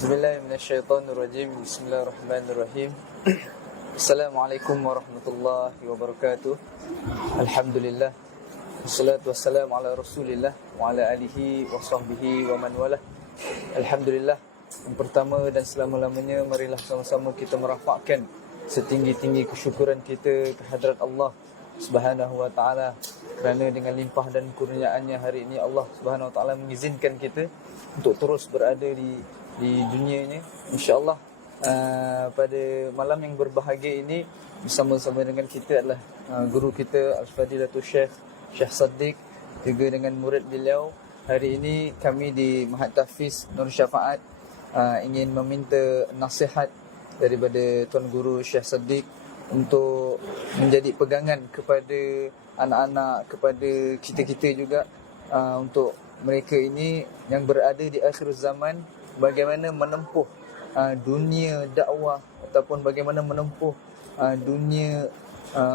A'udzubillahi minasyaitonirrajim. Bismillahirrahmanirrahim. Assalamualaikum warahmatullahi wabarakatuh. Alhamdulillah. Wassalatu wassalamu ala Rasulillah wa ala alihi wa sahbihi wa man walah. Alhamdulillah. Yang pertama dan selama-lamanya, marilah sama-sama kita merafakkan setinggi-tinggi kesyukuran kita kehadrat Allah Subhanahu wa taala, kerana dengan limpah dan kurniaannya hari ini Allah Subhanahu wa taala mengizinkan kita untuk terus berada di dunia ini. InsyaAllah pada malam yang berbahagia ini bersama-sama dengan kita adalah guru kita Al-Fadilatul Syekh Saddiq, juga dengan murid beliau. Hari ini kami di Mahat Tahfiz Nur Syafaat ingin meminta nasihat daripada Tuan Guru Syekh Saddiq untuk menjadi pegangan kepada anak-anak, kepada kita-kita juga, untuk mereka ini yang berada di akhir zaman, bagaimana menempuh dunia dakwah ataupun bagaimana menempuh dunia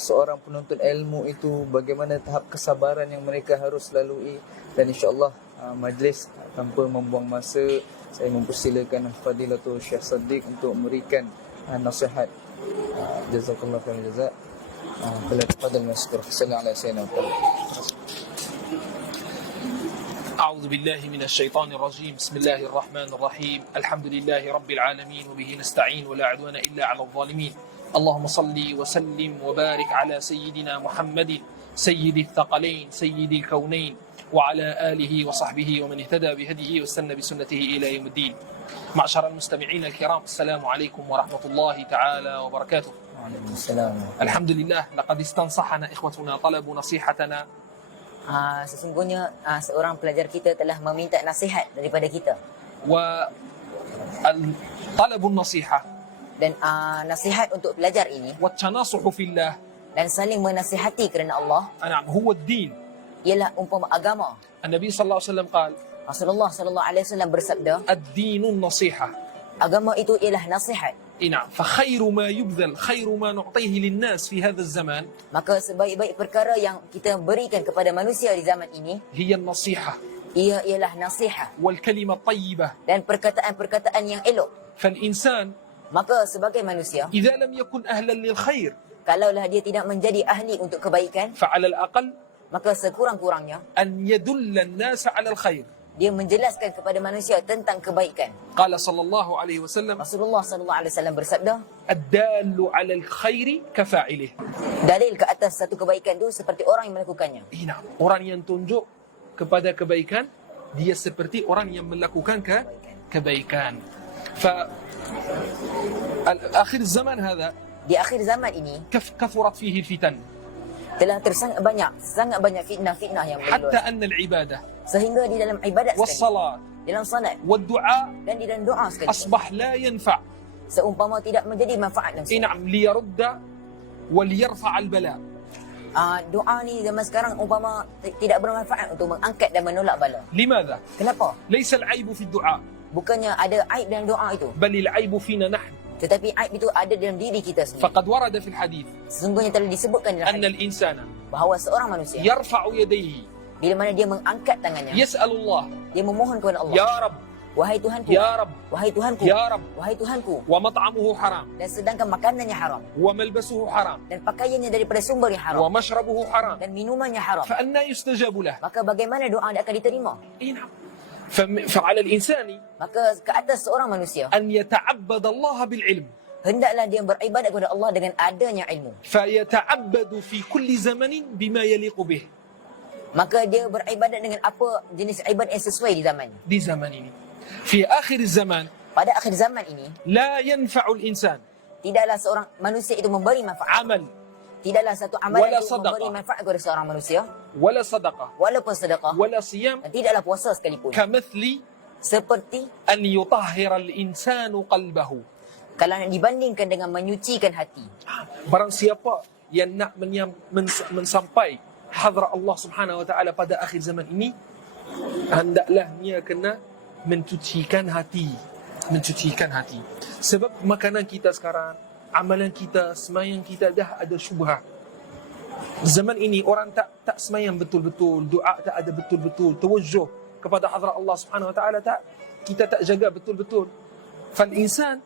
seorang penuntut ilmu itu, bagaimana tahap kesabaran yang mereka harus lalui. Dan insya-Allah majlis tanpa membuang masa, saya mempersilakan Fadilatul Syekh Saddiq untuk memberikan nasihat. Jazakallahu khairan jazak. Fadal masykur. Sallallahu alaihi wasallam. أعوذ بالله من الشيطان الرجيم بسم الله الرحمن الرحيم الحمد لله رب العالمين وبه نستعين ولا عدوان إلا على الظالمين اللهم صل وسلم وبارك على سيدنا محمد سيد الثقلين سيد الكونين وعلى آله وصحبه ومن اهتدى بهديه واستنى بسنته إلى يوم الدين. معشر المستمعين الكرام، السلام عليكم ورحمة الله تعالى وبركاته. وعليكم السلام. الحمد لله لقد استنصحنا إخوتنا طلبوا نصيحتنا. Sesungguhnya seorang pelajar kita telah meminta nasihat daripada kita. طلب النصيحة Dan nasihat untuk pelajar ini والتناصح في الله dan saling menasihati kerana Allah نعم هو الدين. ialah umpama agama. النبي صلى الله عليه وسلم قال Rasulullah sallallahu alaihi wasallam bersabda, الدين النصيحة. agama itu ialah nasihat. نعم فخير ما يبذل خير ما نعطيه للناس في هذا الزمان Maka sebaik-baik perkara yang kita berikan kepada manusia di zaman ini, هي النصيحة ia ialah nasihat والكلمة الطيبة. dan perkataan-perkataan yang elok. فالإنسان Maka sebagai manusia, إذا لم يكن أهلا للخير kalaulah dia tidak menjadi ahli untuk kebaikan, فعلى الأقل maka sekurang-kurangnya أن يدل الناس على الخير. dia menjelaskan kepada manusia tentang kebaikan. قال صلى الله عليه وسلم Rasulullah sallallahu alaihi wasallam bersabda, الدال على الخير كفاعله. dalil ke atas satu kebaikan itu seperti orang yang melakukannya. نعم orang yang tunjuk kepada kebaikan, dia seperti orang yang melakukan kebaikan. آخر الزمان هذا Di akhir zaman ini كثرت فيه الفتن telah sangat banyak fitnah-fitnah yang حتى berlaku, أن العبادة sehingga di dalam ibadat sekali, والصلاة dalam salat والدعاء dan di dalam doa sekali, أصبح لا ينفع. seumpama tidak menjadi manfaat dalam salat. نعم ليرد وليرفع البلاء. Doa ni zaman sekarang umpama tidak bermanfaat untuk mengangkat dan menolak bala. لماذا؟ Kenapa? ليس العيب في الدعاء Bukannya ada aib dalam doa itu, بل العيب فينا نحن. tetapi aib itu ada dalam diri kita sendiri. فقد ورد في الحديث Sesungguhnya telah disebutkan dalam أن hadis الإنسان bahawa seorang manusia يرفع يديه bila mana dia mengangkat tangannya, يسأل الله dia memohon kepada Allah, يا رب wahai Tuhanku, يا رب wahai Tuhanku, يا رب wahai Tuhanku, ومطعمه حرام dan sedangkan makanannya haram وملبسه حرام dan pakaiannya daripada sumber yang haram ومشربه حرام dan minumannya haram, فأنا يستجاب له؟ maka bagaimana doa dia akan diterima? نعم فعلى الإنسان Maka ke atas seorang manusia أن يتعبد الله بالعلم، hendaklah dia beribadat kepada Allah dengan adanya ilmu. فيتعبد في كل زمن بما يليق به. Maka dia beribadat dengan apa jenis ibadat yang sesuai di zamannya. di zaman ini. في آخر الزمان Pada akhir zaman ini, لا ينفع الإنسان tidaklah seorang manusia itu memberi manfaat. عمل Tidaklah satu amalan Wala itu sadaqah. memberi manfaat kepada seorang manusia, ولا صدقة walaupun sedekah, ولا صيام dan tidaklah puasa sekalipun. كمثل Seperti أن يطهر الإنسان قلبه. kalau nak dibandingkan dengan menyucikan hati. Barang siapa yang nak mensampai hadrat Allah Subhanahu wa taala pada akhir zaman ini, hendaklah dia kena mencucikan hati. Sebab makanan kita sekarang, amalan kita, semayang kita dah ada syubhat. Zaman ini orang tak semayang betul-betul, doa tak ada betul-betul, tawajjuh kepada hadrat Allah Subhanahu wa taala tak, kita tak jaga betul-betul. فالإنسان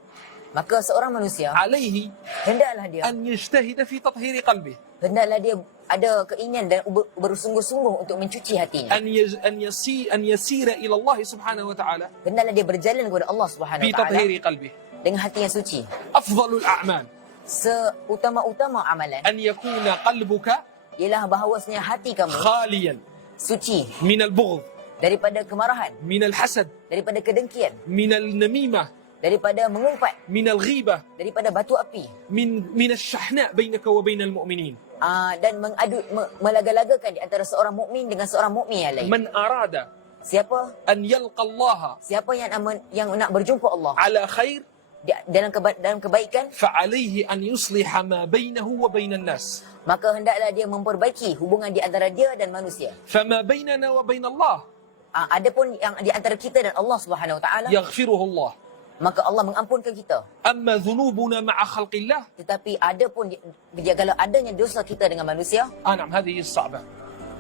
Maka seorang manusia عليه hendaklah dia أن يجتهد في تطهير قلبه hendaklah dia ada keinginan dan bersungguh-sungguh untuk mencuci hatinya. أن يسير إلى الله سبحانه وتعالى Hendaklah dia berjalan kepada Allah Subhanahu في wa taala تطهير قلبه. dengan hati yang suci. أفضل الأعمال Seutama-utama amalan أن يكون قلبك ialah bahawasanya hati kamu خاليا suci من البغض، daripada kemarahan, من الحسد، daripada kedengkian, من النميمة، daripada mengumpat, من الغيبة، daripada batu api, من الشحناء بينك وبين المؤمنين. dan melaga-lagakan di antara seorang mukmin dengan seorang mukmin yang lain. من أراد Siapa أن يلقى الله yang nak berjumpa Allah على خير dalam kebaikan, فعليه أن يصلح ما بينه وبين الناس. maka hendaklah dia memperbaiki hubungan di antara dia dan manusia. فما بيننا وبين الله Adapun yang di antara kita dan Allah Subhanahu wa taala, يغفره الله. maka Allah mengampunkan kita. أما ذنوبنا مع خلق الله Tetapi kalau adanya dosa kita dengan manusia, نعم هذه الصعبة.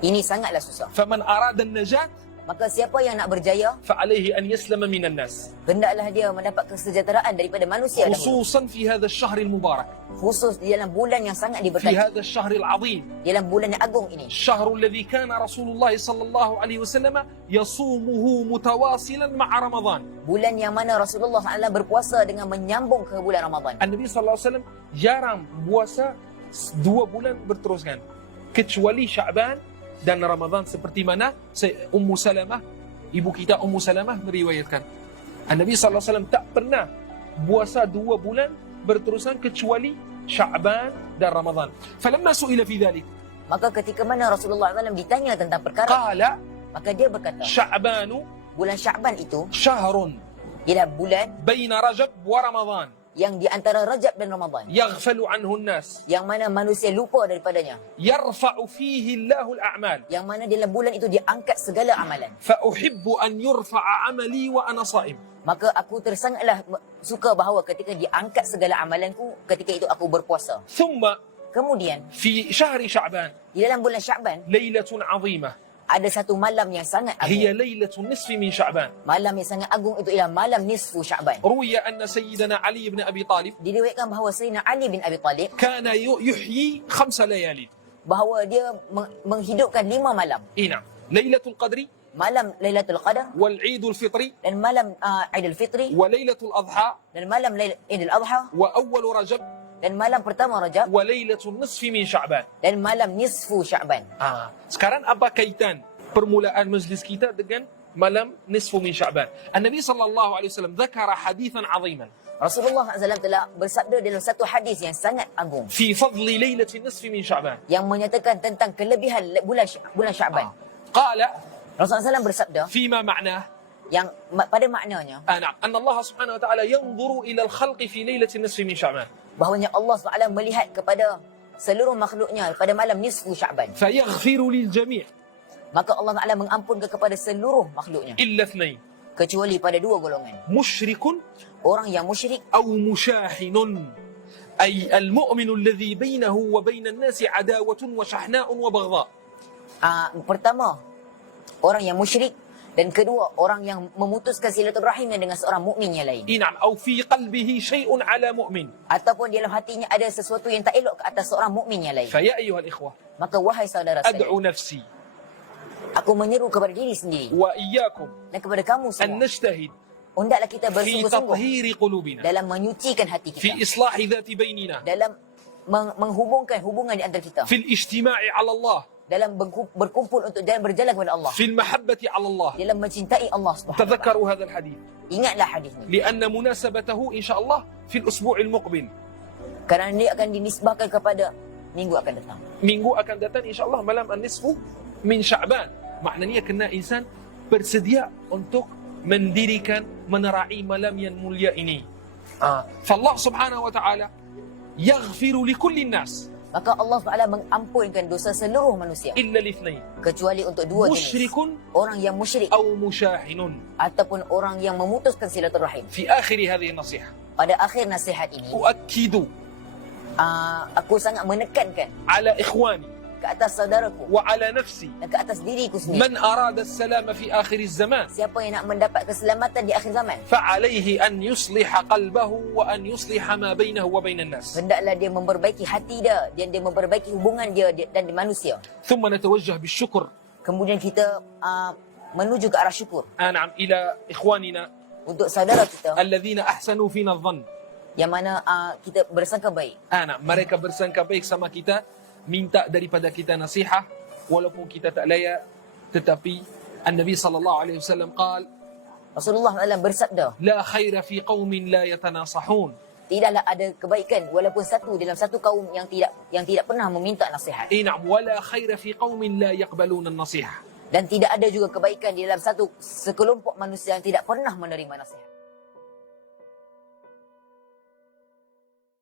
ini sangatlah susah. فمن أراد النجاة Maka siapa yang nak berjaya, فعليه أن يسلم من الناس، hendaklah dia mendapat kesejahteraan daripada manusia dahulu. خصوصا في هذا الشهر المبارك، Khusus di dalam bulan yang sangat في diberkati, هذا الشهر العظيم، di dalam bulan yang agung ini. الشهر الذي كان رسول الله صلى الله عليه وسلم يصومه متواصلا مع رمضان. Bulan yang mana Rasulullah SAW berpuasa dengan menyambung ke bulan Ramadan. النبي صلى الله عليه وسلم jarang puasa 2 bulan berteruskan, kecuali Sya'ban dan Ramadan, seperti mana Ummu Salamah, ibu kita Ummu Salamah meriwayatkan. Nabi sallallahu alaihi wasallam tak pernah puasa 2 bulan berterusan kecuali Sya'ban dan Ramadan. Falamma su'ila fi dhalik, Maka ketika mana Rasulullah SAW ditanya tentang perkara, qala maka dia berkata, Sya'banu bulan Sya'ban itu syahrun ialah bulan baina Rajab wa Ramadan yang di antara Rajab dan Ramadan, yaghfalu anhu an-nas, yang mana manusia lupa daripadanya, yarfa'u fihi Allahu al-a'mal, yang mana dalam bulan itu diangkat segala amalan. fa uhibbu an yurfa'a 'amali wa ana sha'im. Maka aku tersangatlah suka bahawa ketika diangkat segala amalanku, ketika itu aku berpuasa. Thumma Kemudian في شهر شعبان di dalam bulan Sya'ban ليلة عظيمة ada satu malam yang sangat هي agung. ليلة النصف من شعبان. Malam yang sangat agung itu ialah malam nisfu Sya'ban. روي أن سيدنا علي بن أبي طالب Diriwayatkan bahawa Sayyidina Ali bin Abi Talib كان يحيي 5 ليالي. bahawa dia menghidupkan 5 malam. نعم، ليلة القدر Malam Lailatul Qadar والعيد الفطري dan malam Aidil Fitri وليلة الأضحى dan malam Idul Adha وأول رجب dan malam pertama Rajab وليلة النصف من شعبان. dan malam nisfu Sya'ban. Sekarang apa kaitan permulaan majlis kita dengan malam nisfu min Sya'ban? An-Nabi sallallahu alaihi wasallam dzakara hadithan 'aziman Rasulullah SAW telah bersabda dalam satu hadis yang sangat agung في فضل ليلة النصف من شعبان. yang menyatakan tentang kelebihan bulan Sya'ban. قال Rasulullah SAW bersabda فيما معناه yang pada maknanya نعم أن الله سبحانه وتعالى ينظر إلى الخلق في ليلة النصف من شعبان bahawanya Allah SWT melihat kepada seluruh makhluknya pada malam nisfu Sya'ban. فيغفر للجميع Maka Allah SWT mengampunkan kepada seluruh makhluknya إلا 2، kecuali pada 2 golongan. مشرك Orang yang musyrik أو مشاحن، أي المؤمن الذي بينه وبين الناس عداوة وشحناء وبغضاء. Pertama, orang yang musyrik, dan kedua, orang yang memutuskan silaturahimnya dengan seorang mukmin yang lain. نعم، أو في قلبه شيء على مؤمن. Ataupun di dalam hatinya ada sesuatu yang tak elok ke atas seorang mukmin yang lain. فيا أيها الإخوة، Maka wahai saudara أدعو sekalian, نفسي aku menyeru kepada diri sendiri وإياكم dan kepada kamu أن semua, نجتهد hendaklah kita في bersungguh-sungguh تطهير قلوبنا، dalam menyucikan hati في kita, إصلاح ذات بيننا، dalam menghubungkan hubungan di antara kita, في الاجتماع على الله، dalam berkumpul untuk dalam berjalan kepada Allah, في المحبة على الله. dalam mencintai Allah Subhanahu wa taala. تذكروا هذا الحديث Ingatlah hadis ini, لأن مناسبته إن شاء الله في الأسبوع المقبل. kerana dia akan dinisbahkan kepada minggu akan datang. Minggu akan datang insya Allah malam an-nisfu min Sya'ban. Maknanya kena insan bersedia untuk mendirikan, menerai malam yang mulia ini. فالله سبحانه وتعالى يغفر لكل الناس Maka Allah SWT mengampunkan dosa seluruh manusia إلا الاثنين، kecuali untuk 2 jenis. مشرك Orang yang musyrik أو مشاحن. ataupun orang yang memutuskan silaturahim. في آخر هذه النصيحة Pada akhir nasihat ini, أؤكد aku sangat menekankan على إخواني ke atas saudaraku وعلى نفسي dan ke atas diriku sendiri. من أراد السلام في آخر الزمان Siapa yang nak mendapat keselamatan di akhir zaman, فعليه أن يصلح قلبه وأن يصلح ما بينه وبين الناس. hendaklah dia memperbaiki hati dia dan dia memperbaiki hubungan dia dan di manusia. ثم نتوجه بالشكر Kemudian kita menuju ke arah syukur نعم إلى إخواننا untuk saudara kita الذين أحسنوا فينا الظن. yang mana kita bersangka baik. Nah, mereka bersangka baik sama kita, minta daripada kita nasihat walaupun kita tak layak, tetapi An-Nabi sallallahu alaihi wasallam قال Rasulullah SAW bersabda, لا خير في قوم لا يتناصحون. tidaklah ada kebaikan walaupun satu dalam satu kaum yang tidak pernah meminta nasihat. نعم ولا خير في قوم لا يقبلون النصيحة. Dan tidak ada juga kebaikan di dalam satu sekelompok manusia yang tidak pernah menerima nasihat.